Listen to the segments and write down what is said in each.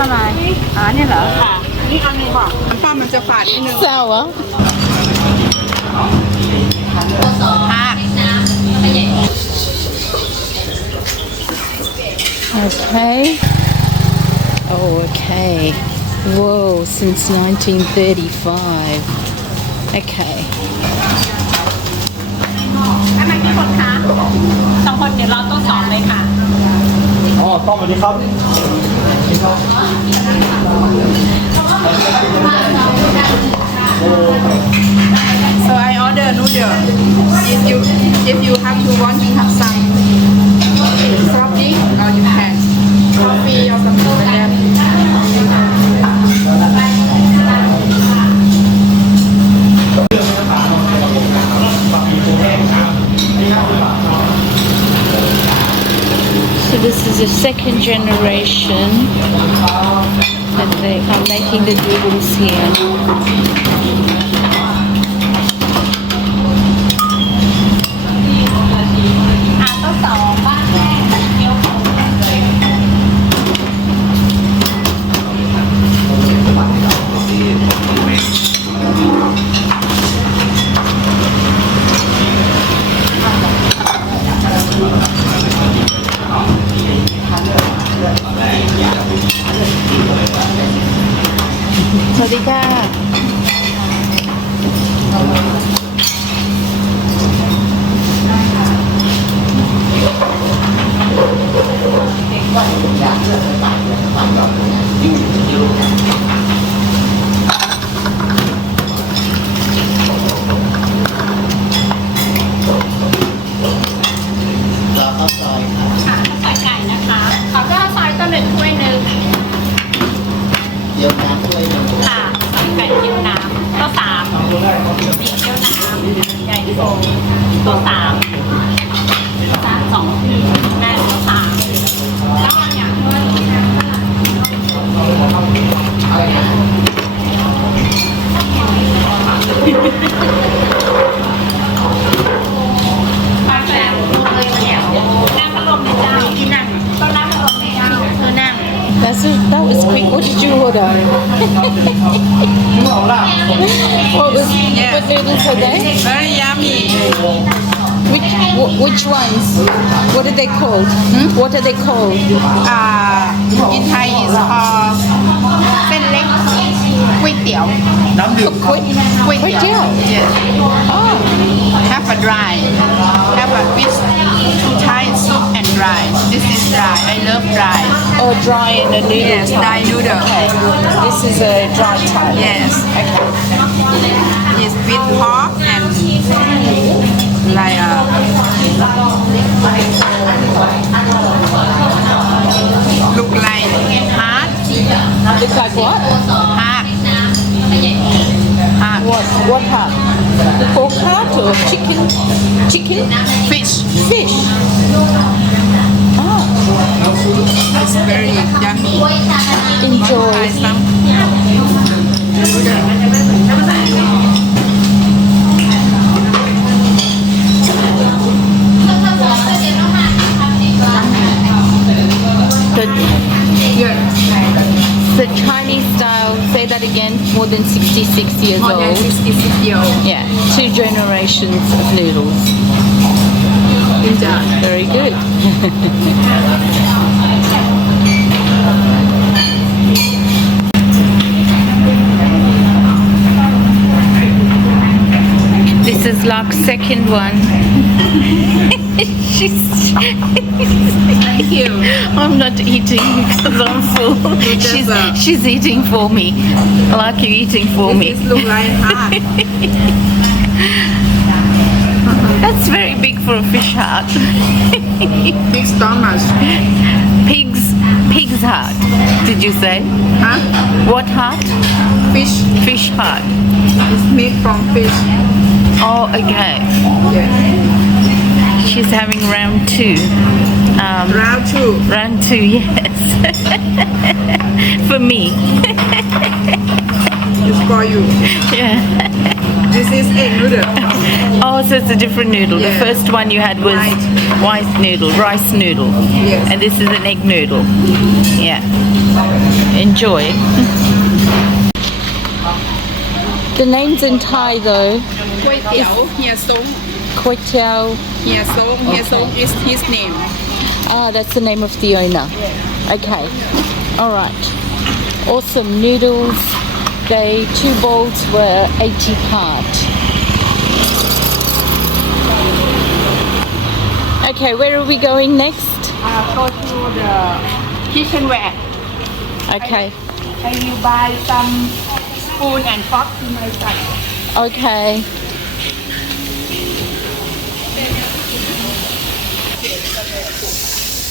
อะไรเนี่ยเหรอ ค่ะนี่เอาหนึ่งบอกน้ำปลามันจะฝาดนิดนึง Sour. ค่ะ Okay. Oh, okay. Whoa, since 1935. Okay. อันไหนกี่คนคะ2 คนเดี๋ยวเราต้อง2เลยค่ะ อ๋อต้อมสวัสดีครับ So I order noodle. If you have to want to have some something or you can coffee or something like that. So this is a second generation that they are making the noodles here. Swadika. That was quick. What did you order? What noodles are they? Very yummy. Which ones? What are they called? What are they called? In Thai is called เส้นเล็กก๋วยเตี๋ยว น้ำดื่ม ก๋วยเตี๋ยว Yes. Oh, Have a dry. Have a with Thai soup and dry. This is dry. I love dry. oh, dry and a noodle. Yes, dry noodle. Okay. This is a dry type. Yes. Okay. It's with pork and like look like heart. Looks like what? Heart. What heart? Pork heart or chicken? Chicken? Fish. Fish. Oh, It's very yummy. enjoy. Try some. The Chinese style, say that again, more than 66 years More than old. 66 years old. Yeah, 2 generations of noodles. Enjoy. Very good. This is Lak's second one. Thank you. I'm not eating because I'm full. She's eating for me. Like you eating for me. This look like heart. That's very big for a fish heart. Big stomach. Pig's heart. Did you say? Huh? What heart? Fish. Fish heart. It's made from fish. Oh, okay. Yes. She's having round 2. Round 2. Round 2, yes. For me. It's for you. Yeah. This is egg noodle. Oh, so it's a different noodle. The Yeah. first one you had was rice noodle. Yes. And this is an egg noodle. Yeah. Enjoy. enjoy. The name's in Thai though. ก๋วยเตี๋ยวเฮียซง Kway Teow. เฮียซง is his name. Ah, that's the name of the owner. Okay. All right. Awesome noodles. They 2 bowls were 80 baht. Okay, where are we going next? Go to the kitchenware. Okay. I will buy some spoon and fork to my son. Okay.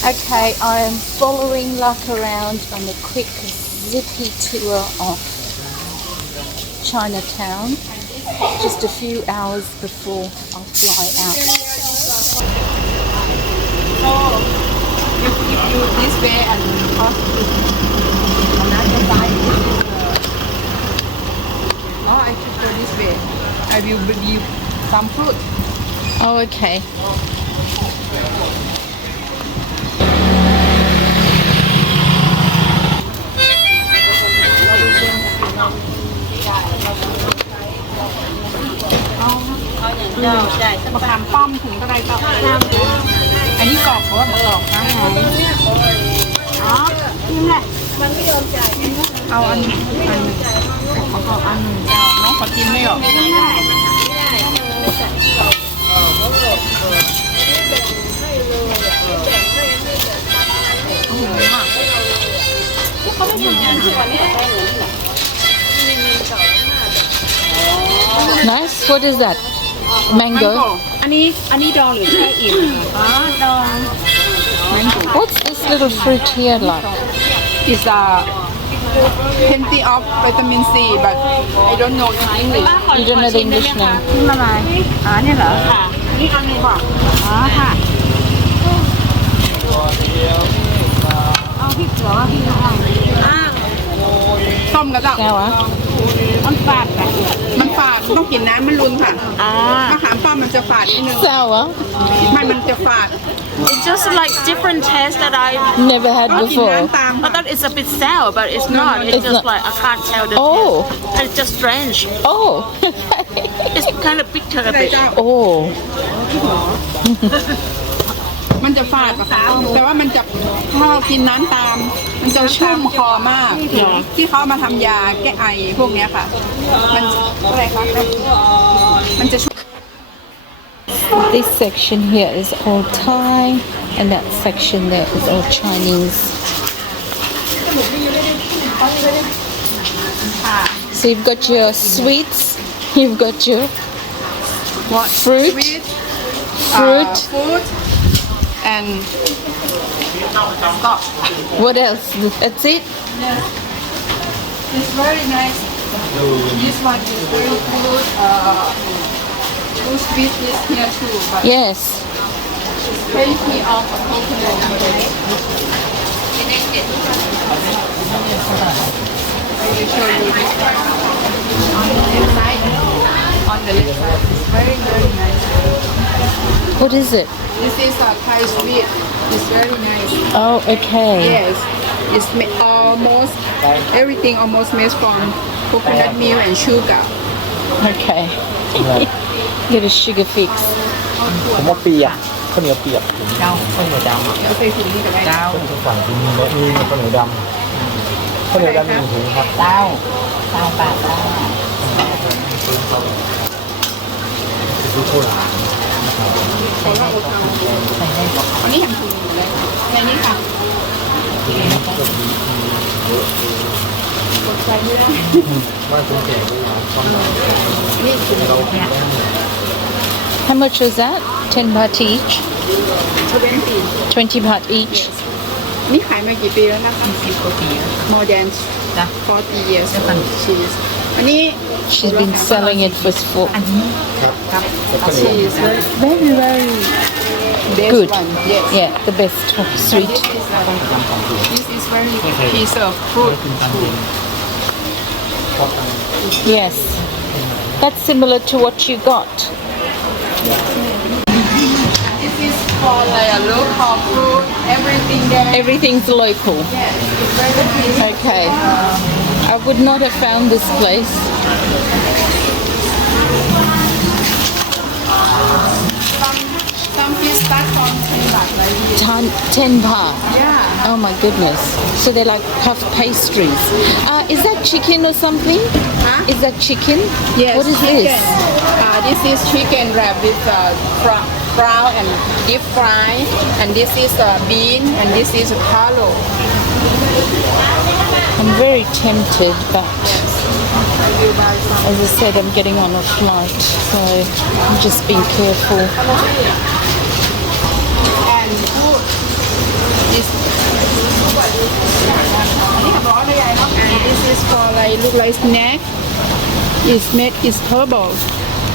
Okay, I am following Luck around on a quick zippy tour of Chinatown. Just a few hours before I fly out. So if you this way and cross to another side. Now I should go this way. I will bring you some fruit. Oh, okay. Dạ, มะขามป้อมถึงเท่าไรก็อันนี้กรอบเพราะว่ามันกรอบนะอ๋อนี่แหละมันไม่ยอมจ่ายเอาอันเขาก็อันนึงน้องขอกินไม่หรอเขาไม่ทำงานที่วันนี้ Nice. What is that? Mango. อันนี้ดองหรือแช่อิ่มอ๋อดอง Mango. What's this little fruit here like? It's plenty of vitamin C but I don't know in English. You don't know the English name. นี่อะไรอ๋อเนี่ยเหรอค่ะนี่อันนี้ป่ะอ๋อค่ะเอาพริกเหรอพริกต้มกระดับ Sour. มันฝาดค่ะมันฝาดต้องกินน้ำมันรุนค่ะมะขามป้อมมันจะฝาดนิดนึง Sour. มันจะฝาด It's just like different taste that I Never had ก็กิน before. น้ำตาม I thought it's a bit sour, but it's not. It's It's just not. like I can't tell the Oh. taste. It's just strange. Oh. It's kind of bitter a ได้ bit. เจ้า Oh. มันจะฝาดแต่ว่ามันจะถ้าเรากินน้ำตาม มันจะชุ่มคอมาก ที่เขามาทำยาแก้ไอพวกเนี้ยค่ะ มันอะไรคะมันจะชุ่ม This section here is all Thai, and that section there is all Chinese. So you've got your sweets, you've got your fruit, sweet fruit. food and stop. What else? That's it? It's very nice. This one is very good. Two sweet is here too, but Yes. plenty of coconut. I will show you this one. On the left side, it's very nice. What is it? This is a Thai sweet. It's very nice. Oh, okay. Yes, it's almost everything almost made from coconut milk and sugar. Okay. Get a sugar fix. ผมว่าเปียกข้าวเหนียวเปียกเจ้าข้าวเหนียวดำ เอาไปถุงนี้ก็ได้ ฝั่งที่มีข้าวเหนียวดำข้าวเหนียวดำ1 ถุงครับเจ้าบาทซื้อโคราช อันนี้ทำถุงอยู่เลยในนี้ค่ะกดใจไม่ได้ ว่าเป็นแก่เวลาความหนาว นี่คือ เรากินได้ How much was that? 10 baht each? 20 baht each? นี่ขายมากี่ปีแล้วนะคะ10 กว่าปี More than 40 years cheese อันนี้ She's been selling it for cheese very, very best good. one yes Yeah, the best sweet. this is very piece of fruit Yes. That's similar to what you got. this is for like a local fruit everything there Everything's local. yes it's very tasty Okay. would not have found this place. Some fish start from 10 baht like this. 10 baht. Yeah. Oh my goodness. So they're like puff pastries. Is that chicken or something? Huh? Is that chicken? Yes, What is chicken. this? This is chicken wrapped with brown and deep fry, and this is bean, and this is taro. I'm very tempted, but as I said, I'm getting on a flight, so I'm just being careful. And food is and this is for like look like snack. It's herbal.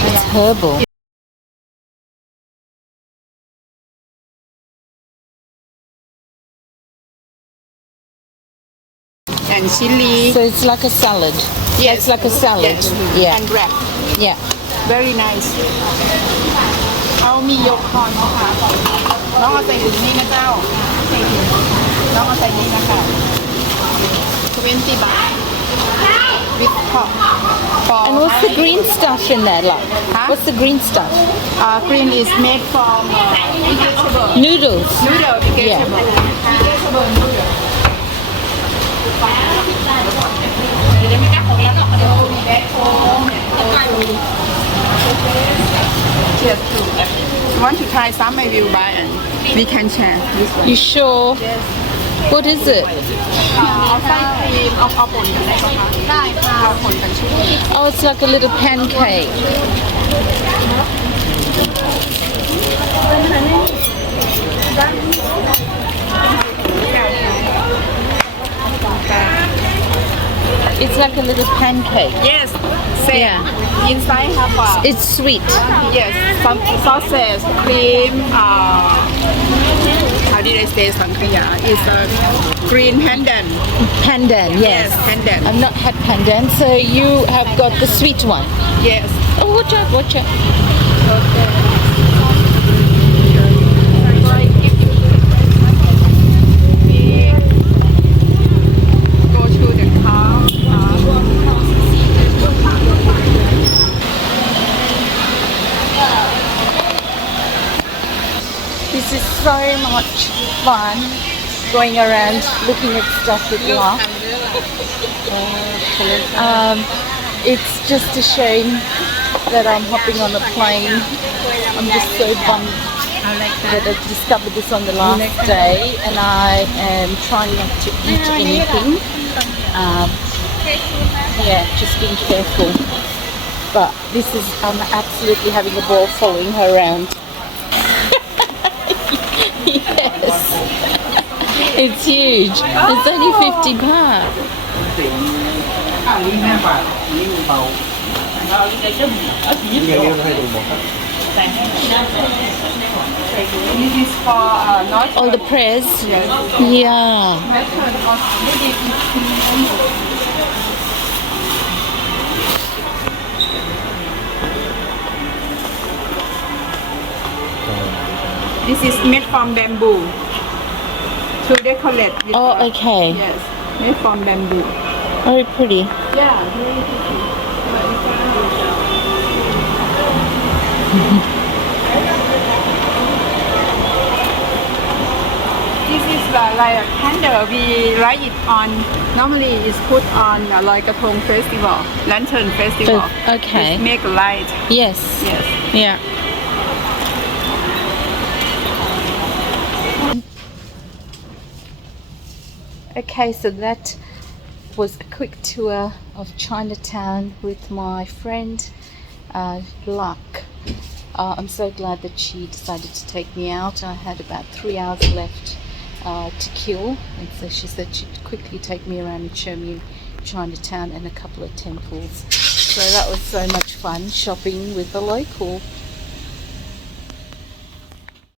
It's herbal. And chili. So it's like a salad. Yes. It's like a salad. Yes. Yeah. And wrap. Yeah. Very nice เขามียกคอนนะคะน้องเอาใส่ถุงนี่นะเจ้าน้องเอาใส่นี่นะคะ20 baht with pork for And what's the green stuff in there, like? Huh? What's the green stuff? green is made from vegetable Noodles. noodle vegetable vegetable noodle เดี๋ยวไม่กล้าของแล้วหรอกเดี๋ยวมีแบ็คโฮมCheers to. Want to try some? I will buy and we can share this one. You sure? Yes. What is it? เอาไส้ครีมเอาผลกันได้ไหมคะได้ค่ะเอาผลกันช่วย Oh, it's like a little pancake. It's like a little pancake. Yes. Same. Yeah. Inside have It's sweet. yes some sauces, cream. How did I say sankaya? It's a green pandan. Pandan, yes. Yes, pandan. I've not had pandan, so you have got the sweet one. Yes. Oh, watch out, watch out. Go to the car. This is so much fun going around looking at stuff with love. It's just a shame that I'm hopping on a plane. I'm just so bummed that I discovered this on the last day, and I am trying not to eat anything. Yeah, just being careful. But I'm absolutely having a ball following her around. Yes, it's huge. It's only 50 baht. อันนี้5 บาทอันนี้เบาเดี๋ยวให้ดูหมดครับ This is for not All the prayers. Yeah. method of This is made from bamboo to decorate with Oh, okay. yes, made from bamboo. Very pretty. Yeah, very pretty. This is like a candle. We light it on. Normally, it's put on like a Katong festival, lantern festival. Okay. It's make light. Yes. Yes. Yeah. Okay, so that was a quick tour of Chinatown with my friend Luck. I'm so glad that she decided to take me out. I had about 3 hours left to kill, and so she said she'd quickly take me around and show me Chinatown and a couple of temples. So that was so much fun shopping with the local.